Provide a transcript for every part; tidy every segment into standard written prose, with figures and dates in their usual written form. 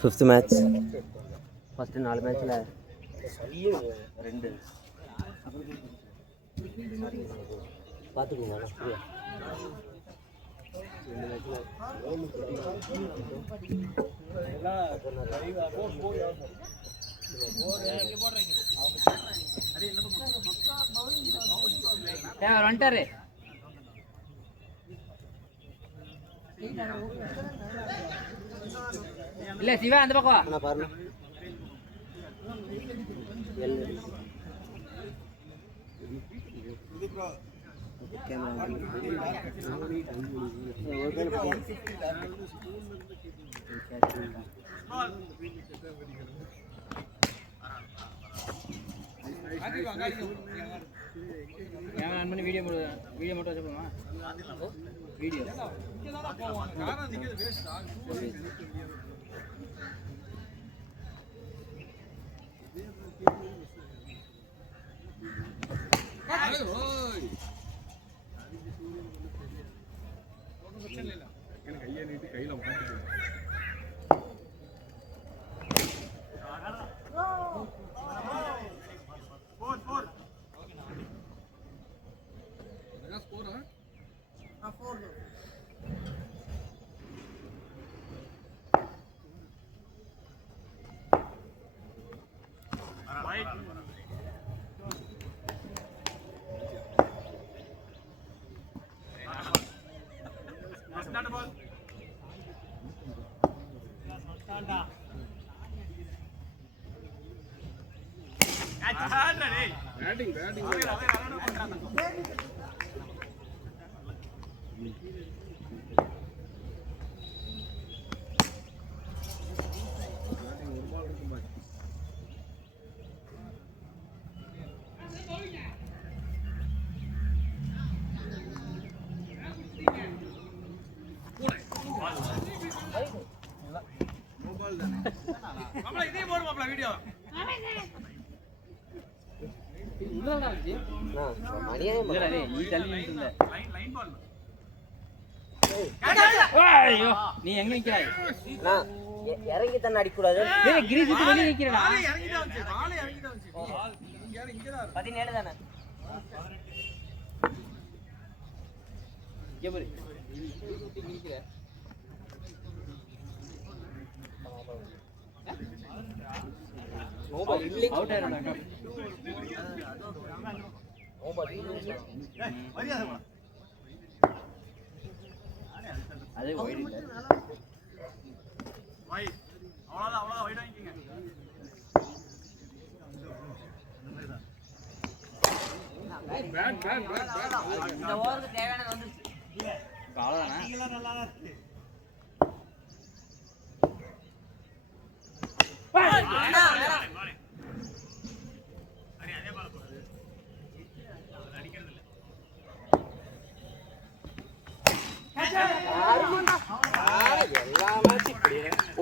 Fifth match. First 4 மேட்ச்சில் 2 பார்த்துக்கோங்க. வந்துட்டாரு. இல்ல சிவா அந்த பக்கம் பாருங்க. வீடியோ மட்டும் வச்சுக்கோமா? வீடியோ கையில நீ எங்க நிக்கிறாய்? இறங்கி தானே அடிக்கூடாது. 17 தானே. அதே வைட் இல்ல. வைட் அவ்வளவுதான் வைட் வாங்கிங்க. பேட் இந்த ஓவருக்கு தேவையானது வந்துருச்சு. அவ்வளவுதானா? நீங்களா நல்லா இருக்கு.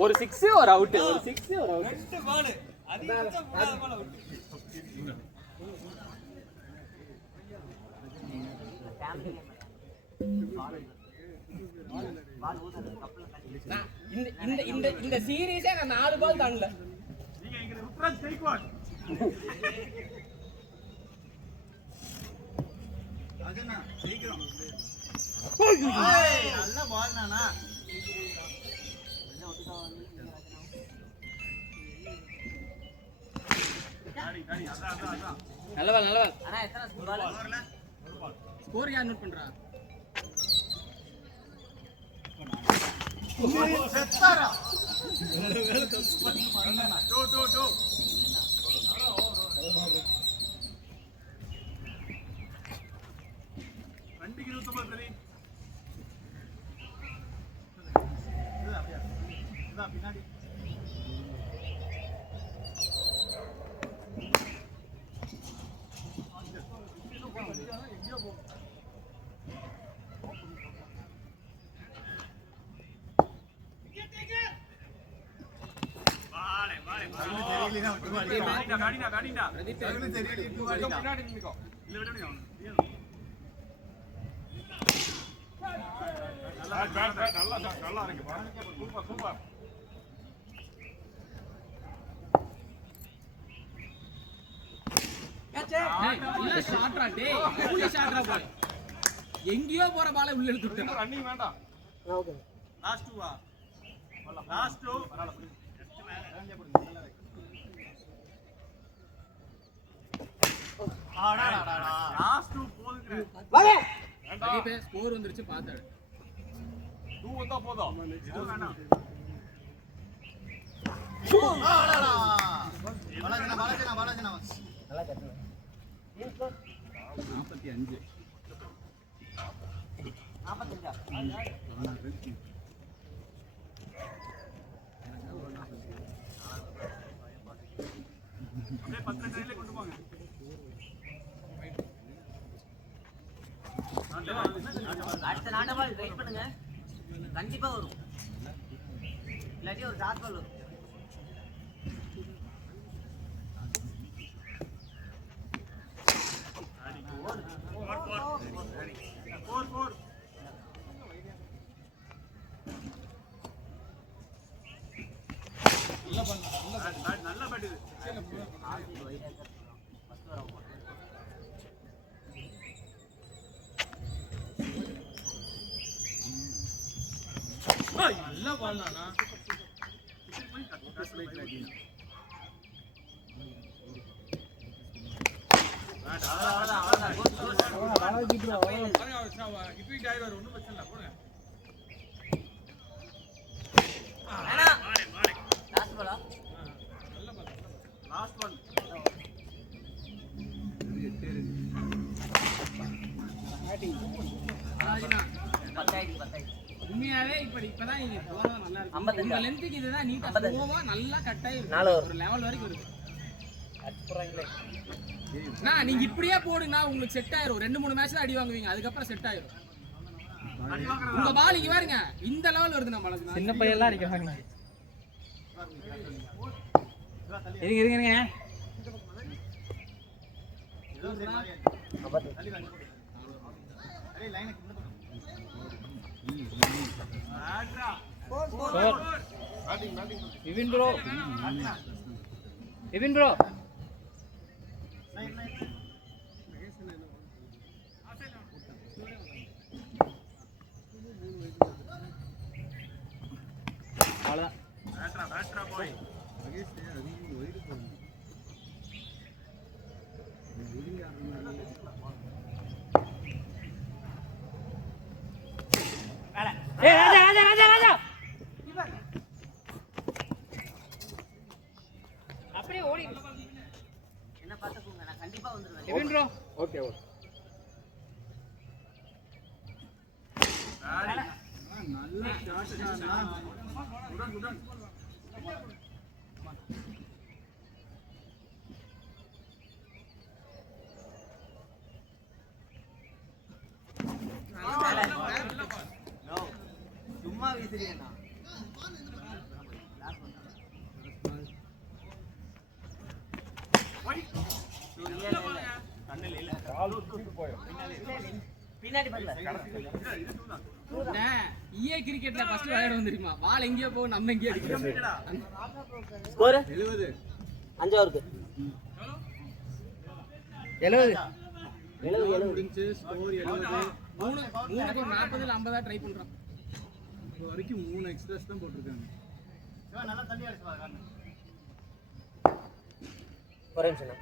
ஒரு 6 ஒரு அவுட், ஒரு 6 ஒரு அவுட். நெக்ஸ்ட் பால் அதிகமா பால் அவுட். இந்த சீரிஸே நான் 4 பால் தாண்டல. நீங்க இங்க ருத்ராஜ் ஜெய்க்வாட். அஜனா ஜெயிக்கிறோம். ஏய் நல்ல பால் நானா. அதான் நல்ல பால் அண்ணா எத்தனை பால்? ஸ்கோர் யார் நோட் பண்றா? செத்தாரா. 2 வண்டிக்கு 29 சரி. இதா பின்னாடி. நல்லா இருக்குப்பா. Super super. இல்ல ஷாட்ரா டேய் கூலி ஷாட்ரா பால் எங்கயோ போற பாலை உள்ள இழுத்து விட்டா ரன்னிங் வேண்டாம். ஓகே லாஸ்ட் 2 வா. லாஸ்ட் 2. ஆடாடாடா. லாஸ்ட் 2 போதுங்க. வாங்க அடிப்பே ஸ்கோர் வந்துருச்சு பாத்தாடு 2 வந்தா போதும். இது வேணாம். ஆடாடா. பாலாஜினா. நல்லா கட்டுங்க 45 45 அப்படியே 10 கையில கொண்டு போங்க. அடுத்த நாட்ட பால் வெயிட் பண்ணுங்க கண்டிப்பா வரும் இல்லாட்டி ஒரு டாட் பால் வரும் ஃபோர். நல்ல பேட் இது. நல்ல பால் தானா ரிப்பீட் ஆயிடுவார். ஒன்றும் பிரச்சனை இல்லை. போடுங்க. Last Bala last 1. உண்மையாவே இப்பதான் இது போறதா நல்லா இருக்கு 55. இந்த லென்த்துக்கு இதுதான் நீட்டா 55. ஸ்லோவா நல்லா கட் ஆகி நாலு ஒரு லெவல் வரைக்கும் இருக்கு அப்புறங்களே நான் நீங்க இப்படியே போடுங்க உங்களுக்கு செட் ஆயிரும் 2-3 மேட்ச் தான் அடி வாங்குவீங்க அதுக்கப்புறம் செட் ஆயிரும் உங்க பால் இங்க பாருங்க இந்த லெவல் வருது நம்ம சின்ன பையன் எல்லாம் அடிக்கிறாங்க இருங்க Evin bro பேட்ரா பாய். ராஜா அப்படியே ஓடி என்ன பாத்துக்கோங்க நான் கண்டிப்பா வந்துருவேன் Evin bro ஓகே நல்ல ஷாட். குடன். சும்மா வீசுறீங்கண்ணா பின்னாடி பண்ணல ஈஏ கிரிக்கெட்ல ஃபர்ஸ்ட் விளையாட வந்துருமா பால் எங்கேயோ போ நம்ம எங்கேயோ அடிக்கிறோம் ஸ்கோர் 70 5 ஓவருக்கு 70 முடிஞ்சு ஸ்கோர் 70 மூணுக்கு 40 இல்ல 50 ட்ரை பண்றோம் இப்போ வரைக்கும் 3 எக்ஸ்ட்ராஸ் தான் போட்டுருக்காங்க நல்லா தள்ளி அடிச்சு காரணம் ஒரே நிமிஷம்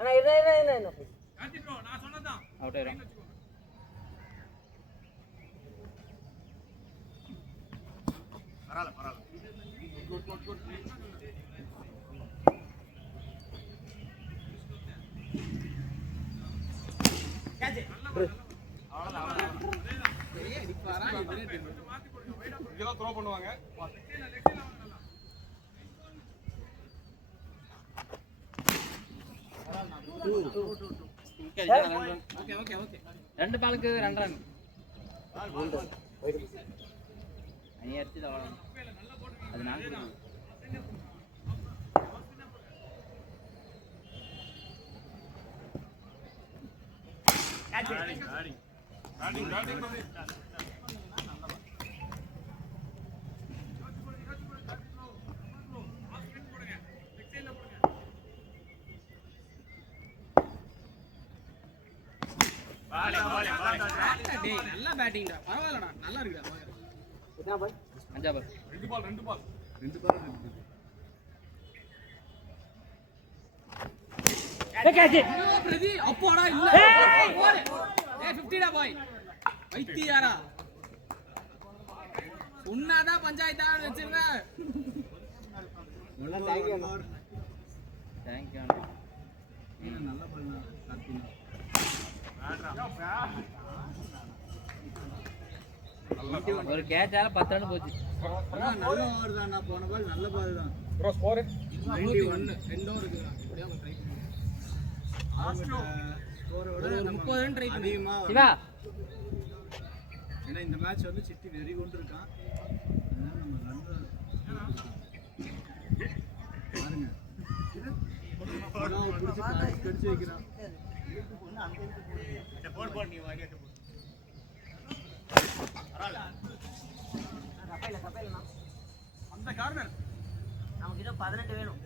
அண்ணா என்ன கார்த்தி ப்ரோ நான் சொன்னதான். அவுட் ஆயிரும் பரவாயில்ல. குட். அடிப்பாரா எதிரே தெரியும் இங்கதான் த்ரோ பண்ணுவாங்க. ஓகே ரெண்டு பாலுக்கு 2 ரன் ஐயா அடிச்சு தான் அது நான் பேட்டிங் பண்ணி டேய் நல்லா பேட்டிங்டா பரவாயில்லடா நல்லா இருக்குடா அஞ்சா பால் ரெண்டு பால் ரெண்டு பால் இருக்கு. பிரதி அப்போடா இல்ல போடு ஏய் 50 டா பாய் வைத்தியாரா உன்னாதான் பஞ்சாயத்தா வெச்சிருந்தா நல்லா தேங்க் யூ. தேங்க் யூ நல்ல பால் தான் கார்த்திக். ஒரு கேட்சால 10 ரன் போச்சு நல்ல ஓவர் தான். போன பால் நல்ல பால் தான். ப்ரோ ஸ்கோர் 91 ரெண்டோ இருக்கு இப்படியே அவங்க ட்ரை பண்ணு ஸ்கோரோட ஒரு 30 ரன் ட்ரை பண்ணி அதிகமா வரும். சிவா ஏன்னா இந்த மேட்ச் வந்து சிட்டி வெறி கொண்டு இருக்கான். அதனால நம்ம ரன் பாருங்க பிடிச்சி கடிச்சு வைக்கிறான். அந்த கார்னர் நமக்கு இன்னும் 18 வேணும்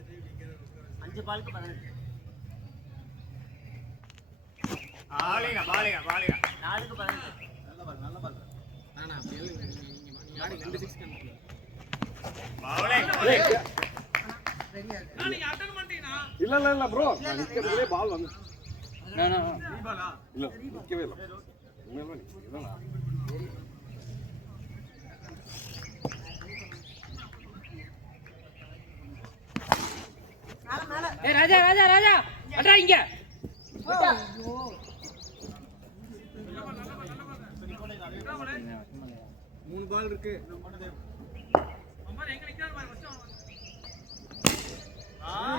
5 பாலுக்கு 18 4க்கு 18 நல்ல பால் நல்ல பால். நானா அப்படியே நீங்க மாடி 2 6 கணக்கு நீங்க அட்டெண்ட் பண்ணிட்டீனா இல்ல ப்ரோ நான் நிக்கறதுலயே பால் வந்து பாலா இல்ல நிக்கவே இல்ல உண்மையிலே நிக்கவே ஏய் ராஜா ராஜா ராஜா அடடா இங்க 3 பால் இருக்கு. அம்மா எங்க நிக்கறாரு பாரு ஃபர்ஸ்ட்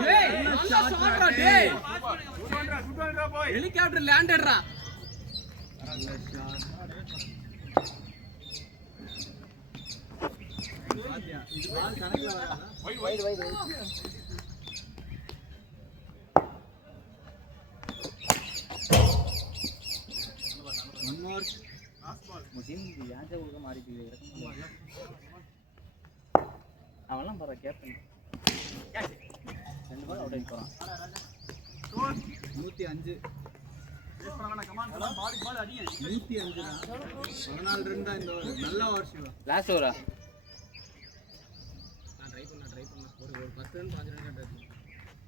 டேய் நல்லா ஷாட்ரா டேய் சுடுறா போய் ஹெலிகாப்டர் லேண்டட்ரா பாத்தியா இது பால் கணக்குல வராதா? White one more. முதின் யாஜா உலக மாறி போயிருக்கு அவன்லாம் பாரு கேப்டன் 2 பால் அவுட் ஆகி போறான் 105. பேஸ் பண்ண வேணாம் கமான் பால் அடிங்க 105 தான். 14 ரன் தான் இந்த ஓவர். நல்ல ஓவர் சிவா. லாஸ்ட் ஓவரா நான் ட்ரை பண்ண ஒரு 10 ரன் 5 ரன் ட்ரை பண்ணு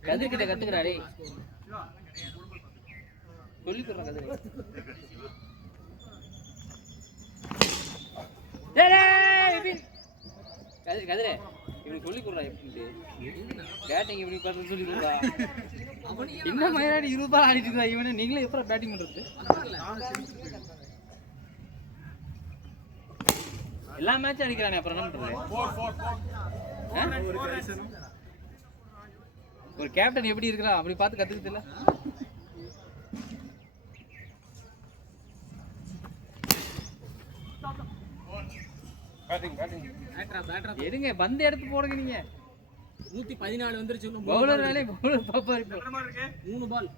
கதிர்கிட்ட கத்துக்கடா டேய் சொல்லி தரேன் கதிர் டேய் விபின் கதிர் கதிரே இவனுக்கு சொல்லி கொடுறா எப்படி பேட்டிங் எப்படி பண்றது சொல்லி கொடுறா என்ன மயிலாடி 20 பால் ஆடிட்டு இருக்கா இவனே நீங்களே எப்பறம் பேட்டிங் பண்றது எல்லா மேட்ச் அடிக்கிறானே அப்புறம் என்ன பண்றது ஒரு கரிசனம். ஒரு கேப்டன் எப்படி இருக்கலாம் அப்படி பார்த்து கத்துக்கிட்டு இல்ல பேட்டிங் பேட்டரா எடுங்க பந்து எடுத்து போடுங்க நீங்க 114 வந்துருச்சு இன்னும் பவுலர் வேலை பவுலர் பாப்பா இப்போ எத்தனை பால் இருக்கு 3 பால்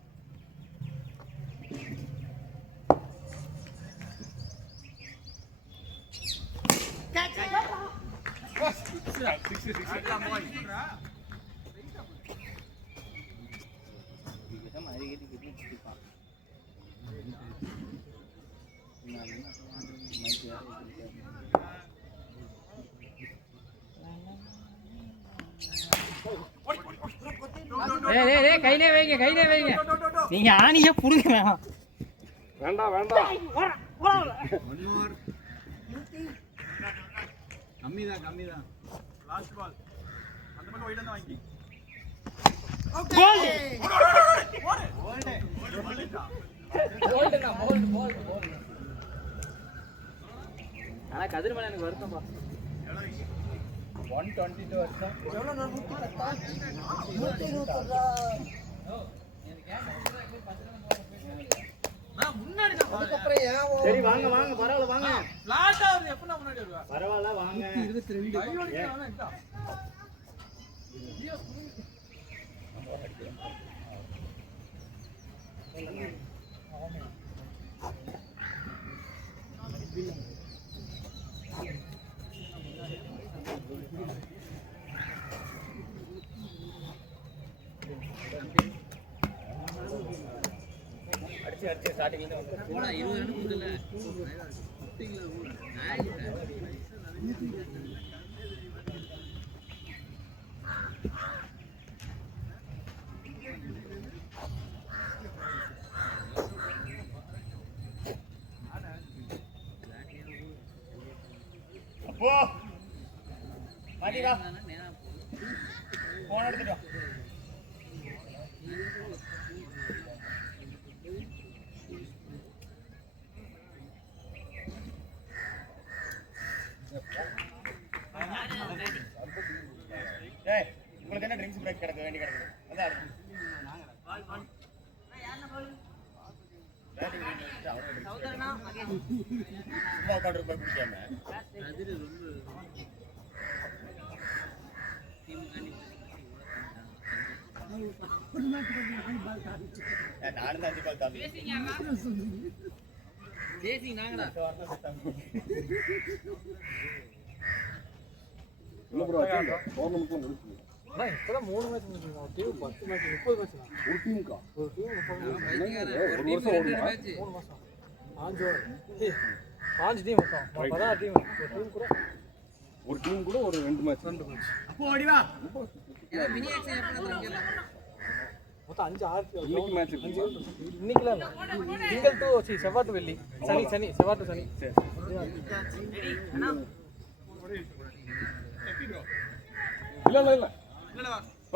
கையிலே வைங்க நீங்க ஆணியே புடுங்க வேணாம் வேண்டாம் ஒன் மோர். கம்மிதான். லாஸ்ட் பால் அந்த பக்கம் வைட் வந்து வாங்கி ஆனா கதிர் மேல எனக்கு வருத்தம்பா 122 வருஷம். சரி வாங்க பரவாயில்ல வாங்க. லாஸ்ட் ஆவர் எப்ப நான் முன்னாடி வருவா பரவாயில்ல வாங்க. 22 அடிச்சு போடா 20 ரன் கொடுக்கல அப்போ பாத்தீங்களா போன் எடுத்துட்டு வா. ஏய் உங்களுக்கு என்ன ட்ரிங்க்ஸ் பிரேக் கிடக்க வேண்டி கிடக்குது அதான் சௌதரனா அகைன் சும்மா உட்காந்து போய் பிடிக்காம நானும் தான் 5 பால் தாண்டி ஜேசி நாங்கடா இல்ல ப்ரோ டோர்னமெண்ட்ல முடிச்சு இப்பதான் 3 மேட்ச் முடிச்சிருக்கோம். டீம் 10 மேட்ச் 30 மேட்ச் தான். ஒரு டீமுக்கா ஒரு டீம் 30 ஒரு வருஷம் ஓடுமா 3 மாசம் 5 டீம் மொத்தம் 10 டீம் ஒரு டீம் கூட ஒரு 2 மேட்ச் அப்போ ஓடி வா. ஏதோ மினி ஆக்ஷன் எப்ப நடந்துங்க மொத்தம் 5 6 இன்னைக்கு மேட்ச் இருக்கு இன்னைக்குல இல்ல திங்கள் டு செவ்வாய் டு வெள்ளி சனி செவ்வாய் டு சனி ரெடி அண்ணா இல்ல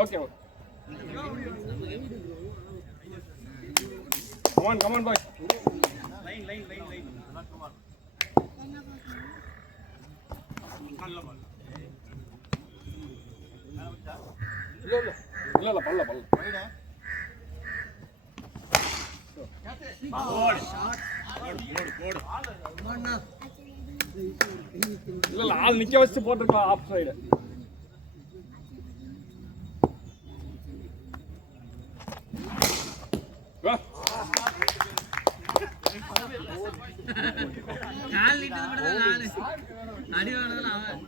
okay come on boy line நல்ல பால் இல்ல பல்ல இல்ல ஆள் நிக்க வச்சு போட்டுருக்கலாம் ஆஃப் சைடு கால் நீட்டது மட்டும் தான் நானு அடி வாங்குனதுல அவன்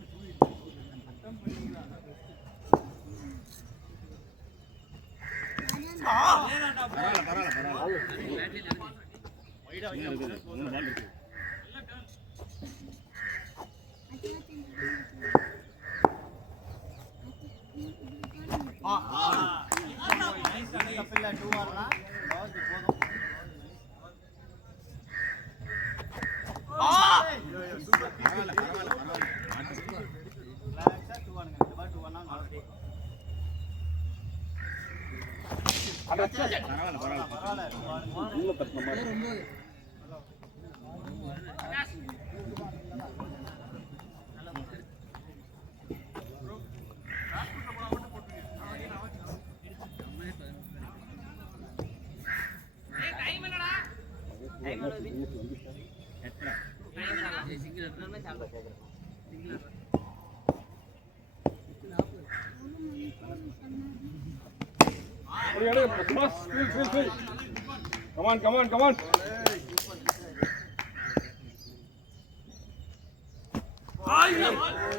Come on.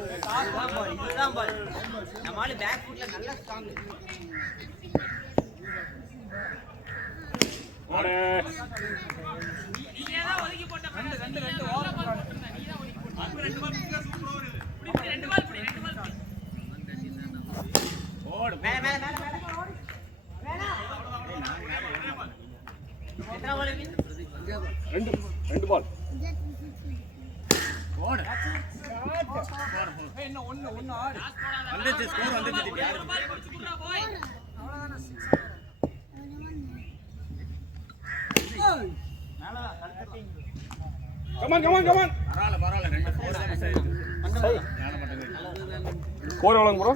இதுதான் பால் நம்மால பேக் ஃபுட்ல நல்ல ஸ்ட்ராங் ரெண்டு பால் வந்துச்சு ஸ்கோர் வந்துச்சு யாரு Come on. பரவாயில்ல ரெண்டு ஸ்கோர் தான் மிஸ் ஆயிருக்கு ஸ்கோர் எவ்வளவு ப்ரோ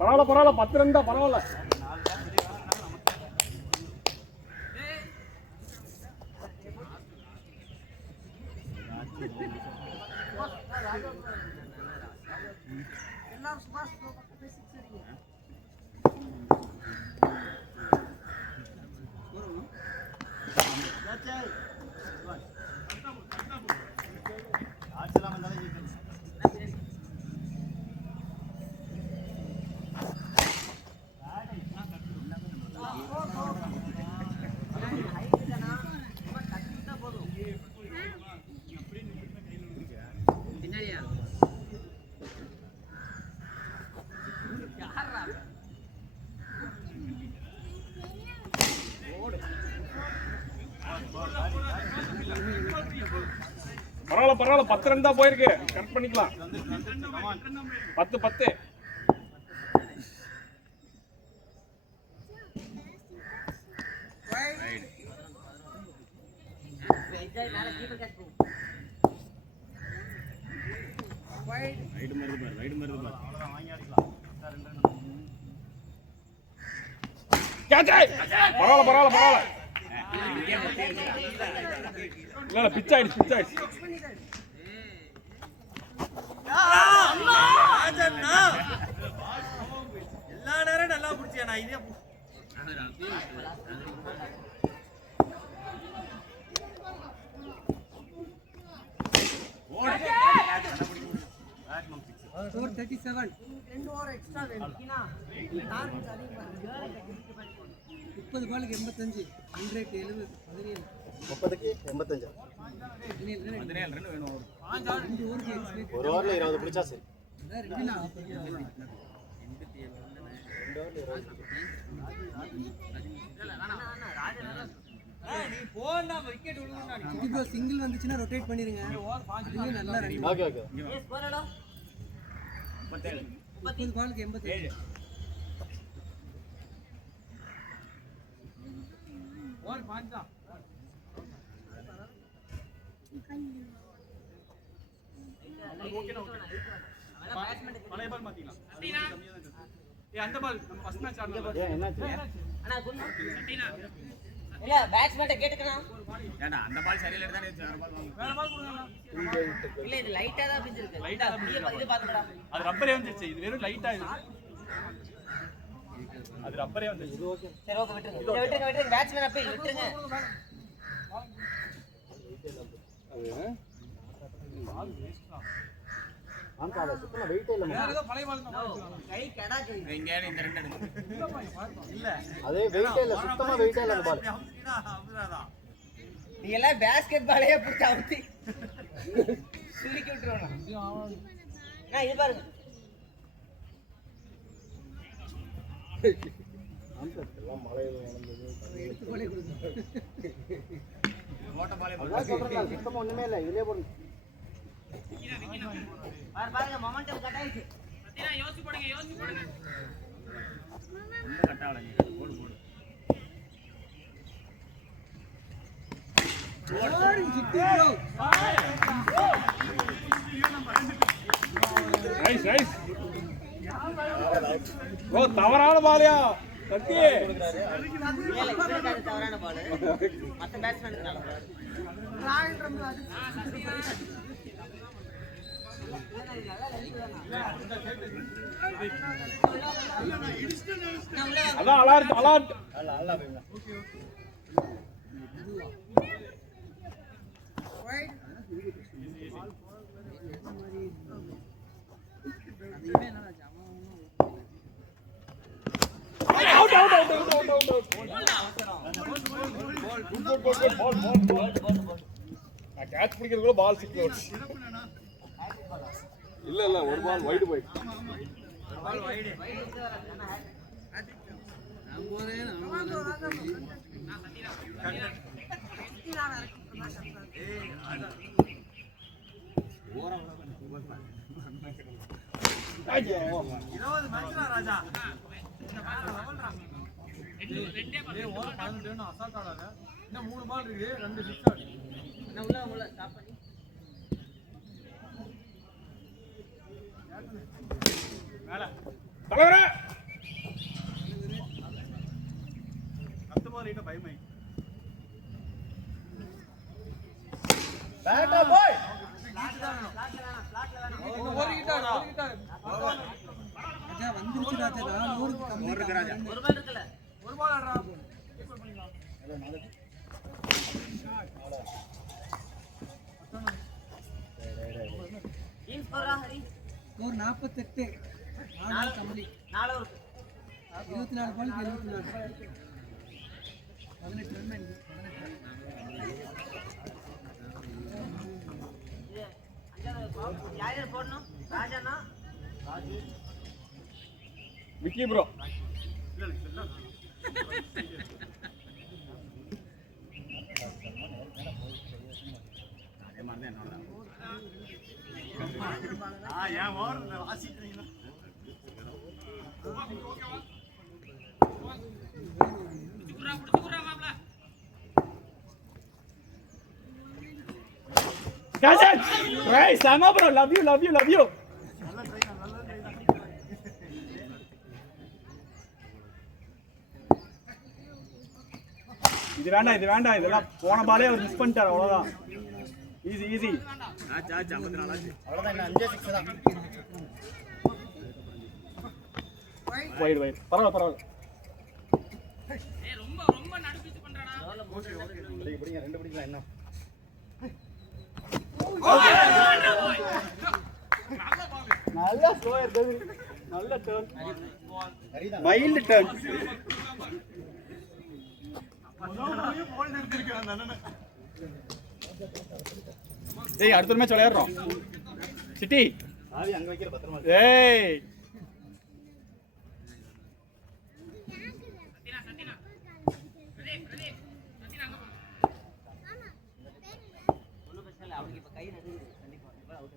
பரவாயில்ல 10 ரன் தான் பரவாயில்ல பரவாயில்ல 10 ரன் தான் போயிருக்கு. கரெக்ட் பண்ணிக்கலாம். 10. மேல கீப்பர் கேட்ச் போ. ரைடு மருது பார். கேட்ச். பரவாயில்ல. இல்ல பிட்ச் ஆயிடுச்சு. எல்லா நேரம் நல்லா புடிச்சியா நான் இதே ரெண்டு ஓவர் எக்ஸ்ட்ரா வேணும்னா 30 பாலுக்கு 85 ரன் ரேட் 70 30க்கு 85 17 ரன் வேணும் ஒரு. 2 ஓவருக்கு எக்ஸ்பெக்ட் ஒரு ஓவர்ல 20 பிடிச்சா சரி. அதான் 2 40 நீ போனா விக்கெட் விழுந்தா இப்போ சிங்கிள் வந்துச்சுன்னா ரொட்டேட் பண்ணிருங்க. இதுவே நல்லா ரன். ஓகே ஏ ஸ்கோர் எவ்வளோ? 30 பாலுக்கு 87. ஓவர் பாஞ்சா. பழைய பால் மாத்திக்கலாம். அந்த பால் நம்ம ஃபர்ஸ்ட் மேட்ச் ஆடுனோம். என்னாச்சு? அண்ணா குன்னு இல்ல பேட்ஸ்மேன் கேட்டுக்கணும். ஏண்டா அந்த பால் சரியில்லை தானே வேற பால் கொடுங்க. இல்ல இது லைட்டா தான் பிஞ்சிருக்கு. லைட்டா இது பாத்துடா. அது ரப்பரே வந்துருச்சு. இது வெறும் லைட்டா இது. அது ரப்பரே வந்துருச்சு. சரி ஓகே விட்டுருங்க. பேட்ஸ்மேன் அப்ப விட்டுருங்க. ஆமாடா சுத்தமா வெயிட் இல்ல. வேற ஏதோ பழைய பால் தான். கை கடா கை. இங்க இந்த ரெண்டு இல்ல. அதே வெயிட் இல்ல சுத்தமா வெயிட் இல்ல அந்த பால். நீ எல்லாம் பாஸ்கெட் பாலையே புடிச்சு அவுத்தி சுருக்கி விட்டுறோம். நான் இது பாருங்க. எல்லாம் மழையில நடந்தது. எடுத்து பாலே கொடுங்க. அதான் சொல்றேன் சுத்தமா ஒண்ணுமே இல்ல. இதுலயே போடுங்க. பாருங்க மொமெண்டம் கட் ஆயிடுச்சு. யோசிச்சு போடுங்க. கட் ஆவல நீ போடு. நைஸ். ஓ தவறான பாலியா சத்தி. இல்ல இவருக்கு அது தவறான பால். மத்த பேட்ஸ்மேனுக்கு நல்ல பால். அதான் அலர்ட். அல்ல போங்க. நான் கேட்ச் பிடிக்கிறதுக்குள்ள பால் சிக்ஸ். இல்ல ஒரு பால் வைடு போயிடுச்சு. ஐயோ 20 மேட்ச்ரா ராஜா. டேய் ஓவர் 11 ரன் அசால்ட் ஆடாத. இன்னும் 3 பால் இருக்கு. 2 சிக்ஸ் ஆடு. நான் உள்ள ஸ்டாப் பண்ணி மேல தலைவரே 10 பால் ரைட்ட பை மை. பேட்டா பாய். ஒரு கிட்டாடா. ராஜா வந்துருச்சு ராஜா. 4 ஓவருக்கு கம்மி ராஜா. ஒரு பால் இருக்குல்ல. ஒரு பால் ஆடுறா. டீம் ஸ்கோரா ஹரி ஸ்கோர் 48. 4 கம்ப்ளீட். 4 ஓவர் 24 பாலுக்கு 74. 18 ரன் அடிச்சு. 18 யார் போடணும்? ராஜானா விக்கி ப்ரோ. அதே மாதிரி தான் என்னோட ஏன் ஓவர் வாசிக்கிறீங்களா sama bro, love you. இது வேண்டாம் இதெல்லாம் போன பாலே அவர் மிஸ் பண்ணிட்டார் அவ்வளவுதான். ஈஸி ஆச்சு 54 ஆச்சு அவ்வளவுதான். இன்னும் 5-6 தான். வைட் பரவாயில்ல ஏய் ரொம்ப நடுப்பிச்சு பண்றானா. பிடிங்க 2 பிடிக்கலாம் என்ன. நல்ல ஸ்லோயர் டர்ன், நல்ல டர்ன், வைல்ட் டர்ன். ஏய் அடுத்த மேட்ச் விளையாடுறோம் சிட்டி. ஆவி அங்க வைக்கிற பத்திரமா. ஏய் அவனுக்கு இப்ப கை நடுவுது கண்டிப்பா அவுட்.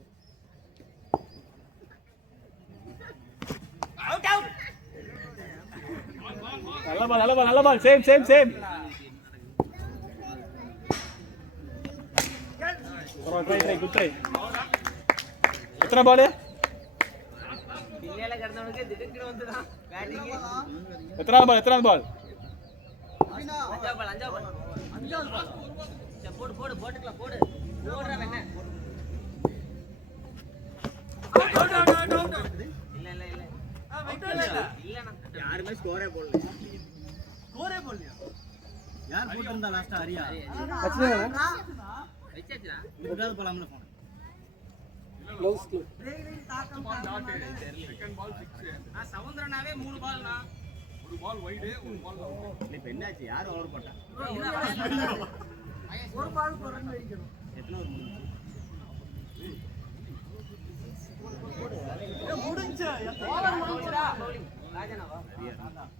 நல்ல ball same. Try good try. எத்தனை பால்? பிள்ளையில கடந்தவனுக்கு திடுக்கிட்டு வந்துதான் பேட்டிங். எத்தனாவது பால்? அஞ்சாவது பால். சரி போட்டுக்கலாம் போடுறா வெண்ணே. இல்ல யாருமே ஸ்கோரே போடல. யார் போட்டிருந்தா லாஸ்டா ஹரியா வச்சாச்சுடா. விடாது போலாம்ல போன் சவுந்தரனாவே 3 பால்னா. ஒரு பால் வைடு ஒரு பால் இப்ப என்னாச்சு யார் ஓவர் போட்டா ஒரு பால் போறன்னு வைக்கணும். எத்தனை ஓவர் முடிஞ்சா ராஜனாவா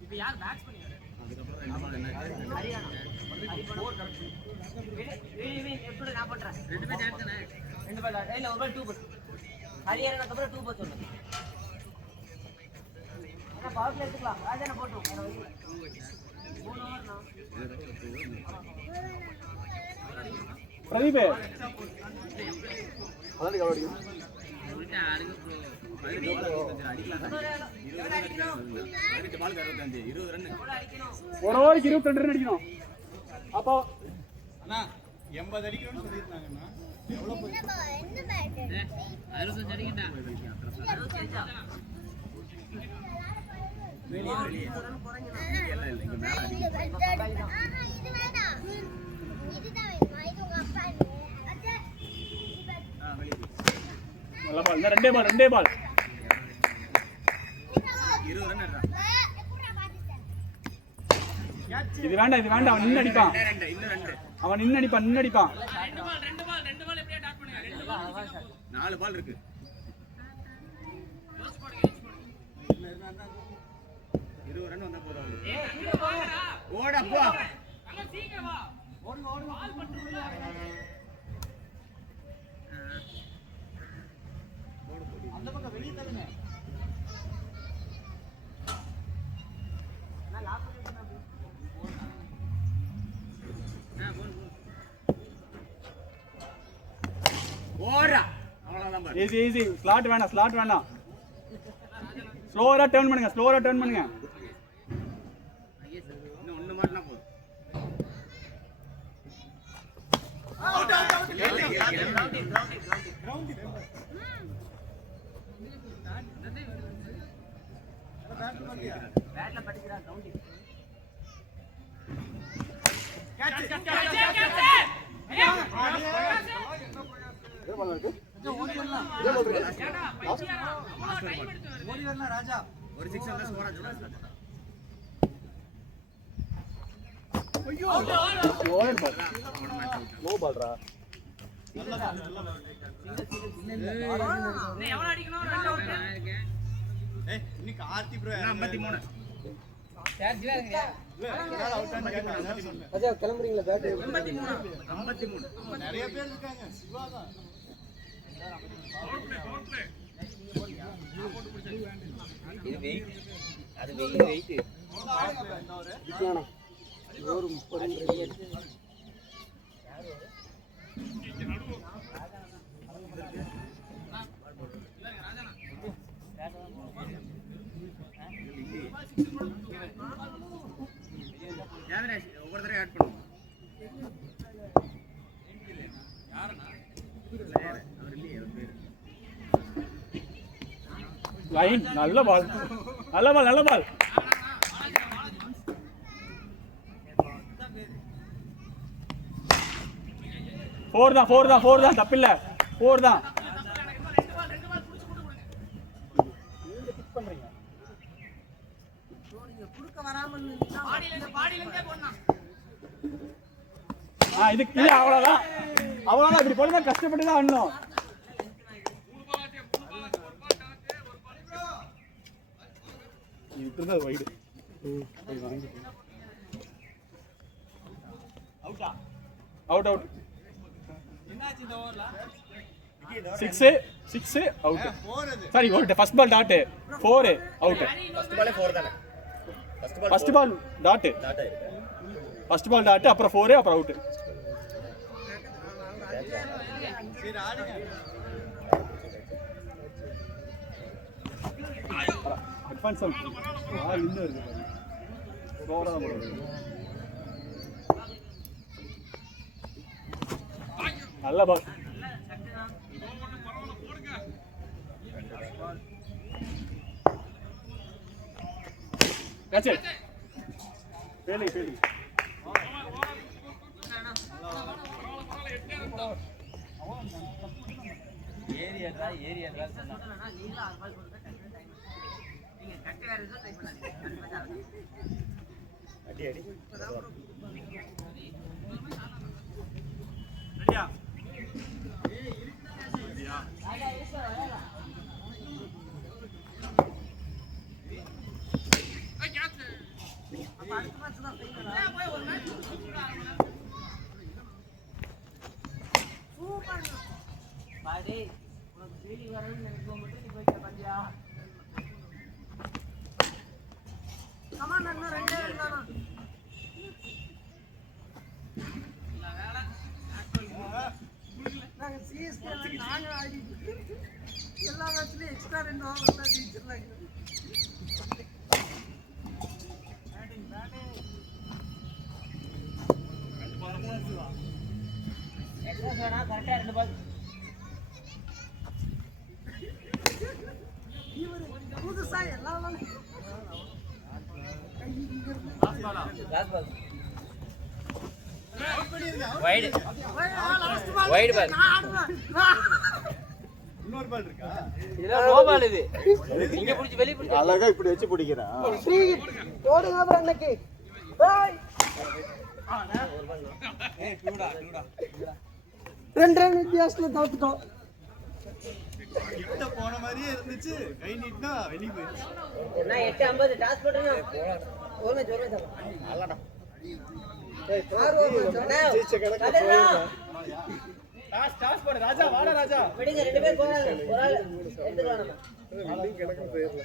இப்போ யார் பேட்ஸ் பண்ணியாரு? அதுக்கப்புறம் 2 பால் என்னாச்சு ஹரியானா எப்படி நான் பண்றேன். 2 பேர் எடுத்தனே. 2 பால் இல்ல ஒரு பால் 2 பால். ஹரியானாக்கு அப்புறம் 2 பால் சொன்னேன். அண்ணா பவர் எடுத்துக்கலாம். ராஜனா போட்றோம். 3 ஓவர்னா பிரதீப் அதான் கபடி ஒரு ஓவருக்கு 22 ரன் அடிக்கணும். அப்போ அண்ணா 80 அடிக்கணும்னு சொல்லிருந்தாங்கண்ணா எவ்வளவு போய் 65 அடிக்கட்டா. வெளியே இல்ல இங்க மேல நல்ல பால். இந்த ரெண்டே பால் 20 ரன் எடுறான். இது வேண்டாம் அவன் நின்னு அடிப்பான். அவன் நின்னு அடிப்பான். 2 பால் எப்படியே டாட் பண்ணுங்க. 2 பால் 4 பால் இருக்கு. யோசிச்சு போடுங்க. 20 ரன் வந்தா போதும். கீழ வாங்கடா. ஓடா போ. அங்க சீக்கிரம் வா. ஓடு பால் பண்றோம்ல. அந்த பக்கம் வெளிய தள்ளுங்க. நான் லாக் பண்ணிட்டேன். ஓடா அவ்வளவுதான் பாரு. ஈஸி ஸ்லாட் வேணாம். ஸ்லோவரா டர்ன் பண்ணுங்க. இன்னும் ஒண்ணு மாட்டினா போதும். பேட்ல படிக்கிறா கவுண்டி. ஒரு 6 வந்தா ஸ்கோர் ஆச்சுடா. Slower ball. லோ பால்ரா. எவ்வளவு அடிக்கணும்? 2 அவுட். இன்னைக்கு ஆர்த்தி ப்ரோ 53. சார்ஜ்ல இருக்கீங்க. ராஜா கிளம்புறீங்களா பேட் 53 நிறைய பேர் இருக்காங்க. சிவா தான் இது வெயிட். அது வெயிட். ஒரு 30 ஒவ்வொரு தடவை ஆட் பண்ணுவோம். லைன் நல்ல பால் நல்ல பால் ஃபோர் தான் தப்பில்ல 4 தான். இது அவ்வளவுதான் இப்படி போல கஷ்டப்பட்டு தான் ஆடணும். Wide out 6 out. Sorry out. First ball dot 4 out. First பாலே 4 தானே. First ball dot first ball dot அப்புறம் 4 அப்புறம் அவுட். சரி ஆடுங்க. அட்வான்ஸ் பால் இன்னும் இருக்கு. ஸ்லோவா தான் போடுது. நல்ல பால். That's it. Failing. ஏரியா சொன்னா நீங்களும் 6 பால் போடுங்க. நீங்க கரெக்டா வேற ஏதோ ட்ரை பண்ணாதீங்க. அடி ரெடியா? அடுத்த மேட்ச் தான் ஃபைனல். போய் ஒரு மேட்ச் சூப்பர் பாடி. உனக்கு ஃபீலிங் வரணும்னு நினைக்கும் போது நீ போய் பாத்தியா? கமான் அண்ணா 2 இருந்தானா? நாங்க சிஎஸ்கே நாங்க ஆடி எல்லா மேட்ச்லயும் எக்ஸ்ட்ரா 2 ஓவர் தான் ஜெயிச்சிரலாம். கரெக்டா 2 பால். புதுசா எல்லா பாலும் லாஸ்ட் பால் வைட் பால். இன்னொரு பால் இருக்கா? இதெல்லாம் நோ பால். இது நீங்க புடிச்சு வெளிய புடிச்சு அழகா இப்படி வச்சு பிடிக்கிறா. ஓடுங்க அப்புறம் அன்னைக்கு பாய். ரெண்டு வித்தியாசத்துல தோத்துட்டோம். கிட்ட போன மாதிரியே இருந்துச்சு. கை நீட்டினா வெளிய போயிடுச்சு. என்ன 8:50 டாஸ் போடுங்க. ஒரு மேட்ச் தான். அழகா. டாஸ் போடு ராஜா. வாடா ராஜா. விடுங்க 2 பேர் போறாங்க. ஒரு ஆள் எடுத்துக்கலாம் நம்ம. கிழக்கு போயிரல.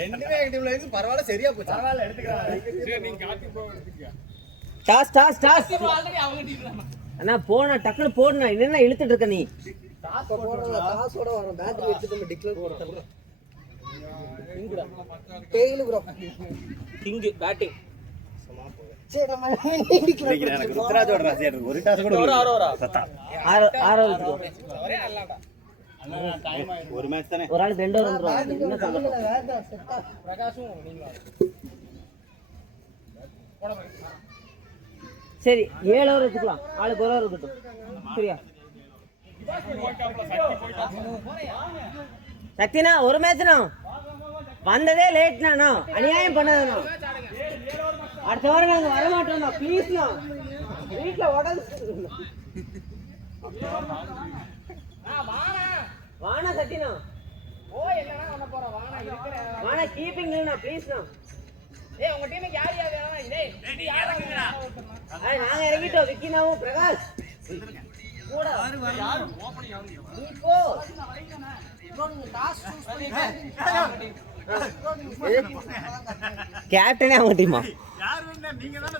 ரெண்டுமே டீம்ல இருக்கு. பரவாயில்ல சரியா போச்சு. பரவாயில்ல எடுத்துக்கலாம். நீங்க காட்டி போங்க. டாஸ் ஆல்ரெடி அவங்க டீம்ல. அண்ணா போனா டக்குனு போடுனா என்ன இழுத்துட்டு இருக்க நீ? டாஸ் போடுறா. டாஸோட வர பேட்டரி எடுத்து நம்ம டிக்ளேர் போடுறோம். டேய்ல ப்ரோ கிங் பேட்டிங். சரி நம்ம எனக்கு ருத்ராஜோட ராசி இருக்கு. ஒரு டாஸ் கூட சத்தா. ஆரோ ஒரே அல்லாடா. ஒரு மேட்ச் தானே. ஒரு ஆளுக்கு 2 ஓவர் வந்துரும். என்ன சொல்ற? பிரகாஷும் நீங்க சரி 7 ஓவர் எடுத்துக்கலாம். ஆளுக்கு 1 ஓவர் இருக்கட்டும். சரியா? சக்தினா ஒரு மேட்ச்னா வந்ததே லேட்னா அநியாயம் பண்ணாதண்ணா. அடுத்த வாரம் நாங்க வர மாட்டோம்ண்ணா. ப்ளீஸ்ண்ணா. வீட்டில் உடம்பு வாணா சத்தினா ஓ என்னன்னா பண்ண போற வாணா இருக்கிற வாணா கீப்பிங் இல்லனா ப்ளீஸ்ண்ணா. ஏய் உங்க டீமுக்கு யார் யார் வேணா டேய் நீ இறங்குடா. நாங்க இறங்கிட்டோம். விக்கினாவும் பிரகாஷ் கூட யாரும் ஓபன் யாரும் நீ போ. கேப்டனே அவங்க டீமா யார் வேணா நீங்க தானே